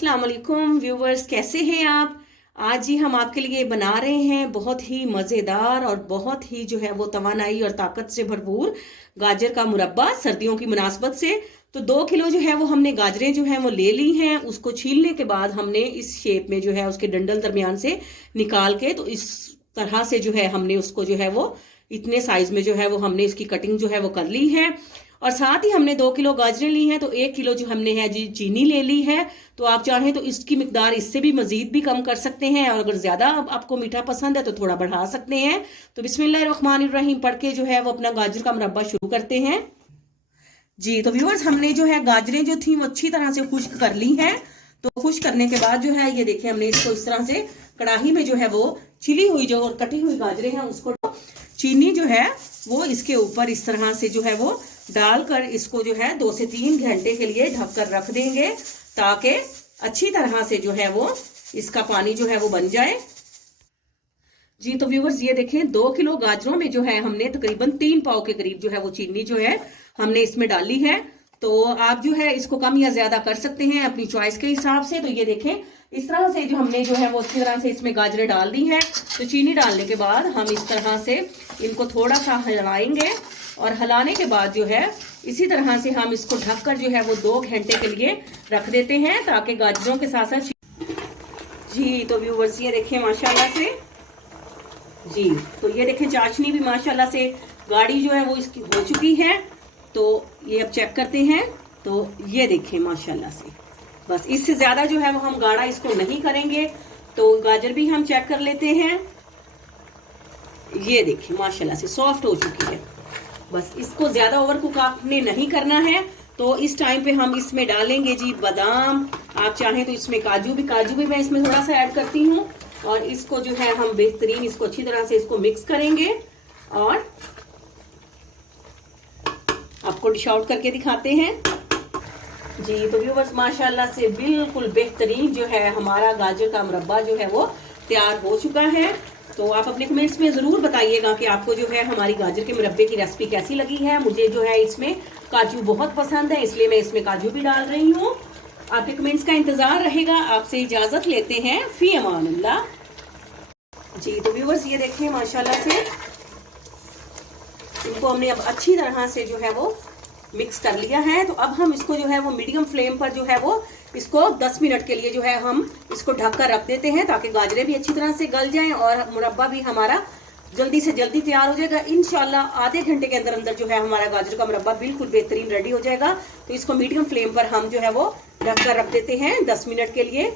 अस्सलाम वालेकुम व्यूवर्स, कैसे हैं आप। आज ही हम आपके लिए बना रहे हैं बहुत ही मज़ेदार और बहुत ही जो है वो तवानाई और ताकत से भरपूर गाजर का मुरब्बा सर्दियों की मुनासबत से। तो 2 किलो जो है वो हमने गाजरें जो है वो ले ली हैं। उसको छीलने के बाद हमने इस शेप में जो है उसके डंडल दरमियान से निकाल के, तो इस तरह से जो है हमने उसको जो है वो इतने साइज में जो है वो हमने इसकी कटिंग जो है वो कर ली है। और साथ ही हमने 2 किलो गाजरें ली हैं, तो 1 किलो जो हमने है जी चीनी ले ली है। तो आप चाहें तो इसकी मिकदार इससे भी मजीद भी कम कर सकते हैं, और अगर ज्यादा आपको मीठा पसंद है तो थोड़ा बढ़ा सकते हैं। तो बिस्मिल्लाहिर्रहमानिर्रहीम पढ़ के जो है वो अपना गाजर का मुरब्बा शुरू करते हैं जी। तो व्यूअर्स, हमने जो है गाजरें जो थी वो अच्छी तरह से खुश्क कर ली हैं। तो खुश्क करने के बाद जो है ये देखिए हमने इसको इस तरह से कढ़ाई में जो है वो छिली हुई जो और कटी हुई गाजरें हैं उसको चीनी जो है वो इसके ऊपर इस तरह से जो है वो डालकर इसको जो है 2 से 3 घंटे के लिए ढककर रख देंगे, ताकि अच्छी तरह से जो है वो इसका पानी जो है वो बन जाए जी। तो व्यूवर्स, ये देखें 2 किलो गाजरों में जो है हमने तकरीबन 3 पाव के करीब जो है वो चीनी जो है हमने इसमें डाली है। तो आप जो है इसको कम या ज्यादा कर सकते हैं अपनी चॉइस के हिसाब से। तो ये देखें इस तरह से जो हमने जो है वो अच्छी तरह से इसमें गाजरें डाल दी हैं। तो चीनी डालने के बाद हम इस तरह से इनको थोड़ा सा हिलाएंगे, और हिलाने के बाद जो है इसी तरह से हम इसको ढककर जो है वो 2 घंटे के लिए रख देते हैं, ताकि गाजरों के साथ साथ जी। तो व्यूवर्स, ये देखें माशाल्लाह से जी। तो ये देखें चाशनी भी माशाल्लाह से गाढ़ी जो है वो इसकी हो चुकी है। तो ये अब चेक करते हैं। तो ये देखें माशाल्लाह से, बस इससे ज्यादा जो है वो हम गाढ़ा इसको नहीं करेंगे। तो गाजर भी हम चेक कर लेते हैं। ये देखिए माशाल्लाह से सॉफ्ट हो चुकी है। बस इसको ज्यादा ओवर कुक आपने नहीं करना है। तो इस टाइम पे हम इसमें डालेंगे जी बादाम। आप चाहें तो इसमें काजू भी मैं इसमें थोड़ा सा ऐड करती हूँ। और इसको जो है हम बेहतरीन इसको अच्छी तरह से इसको मिक्स करेंगे और आपको डिश आउट करके दिखाते हैं जी। तो व्यूवर्स, माशाल्लाह से बिल्कुल बेहतरीन जो है हमारा गाजर का मुरब्बा जो है वो तैयार हो चुका है। तो आप अपने कमेंट्स में जरूर बताइएगा कि आपको जो है हमारी गाजर के मुरब्बे की रेसिपी कैसी लगी है। मुझे जो है इसमें काजू बहुत पसंद है, इसलिए मैं इसमें काजू भी डाल रही हूँ। आपके कमेंट्स का इंतजार रहेगा। आपसे इजाजत लेते हैं, फी अमान अल्लाह जी। तो व्यूवर्स, ये देखिए माशाल्लाह से इनको हमने अब अच्छी तरह से जो है वो मिक्स कर लिया है। तो अब हम इसको जो है वो मीडियम फ्लेम पर जो है वो इसको 10 मिनट के लिए जो है हम इसको ढक कर रख देते हैं, ताकि गाजरें भी अच्छी तरह से गल जाएं और मुरब्बा भी हमारा जल्दी से जल्दी तैयार हो जाएगा। इंशाल्लाह आधे घंटे के अंदर अंदर जो है हमारा गाजर का मुरब्बा बिल्कुल बेहतरीन रेडी हो जाएगा। तो इसको मीडियम फ्लेम पर हम जो है वो ढक कर रख देते हैं 10 मिनट के लिए।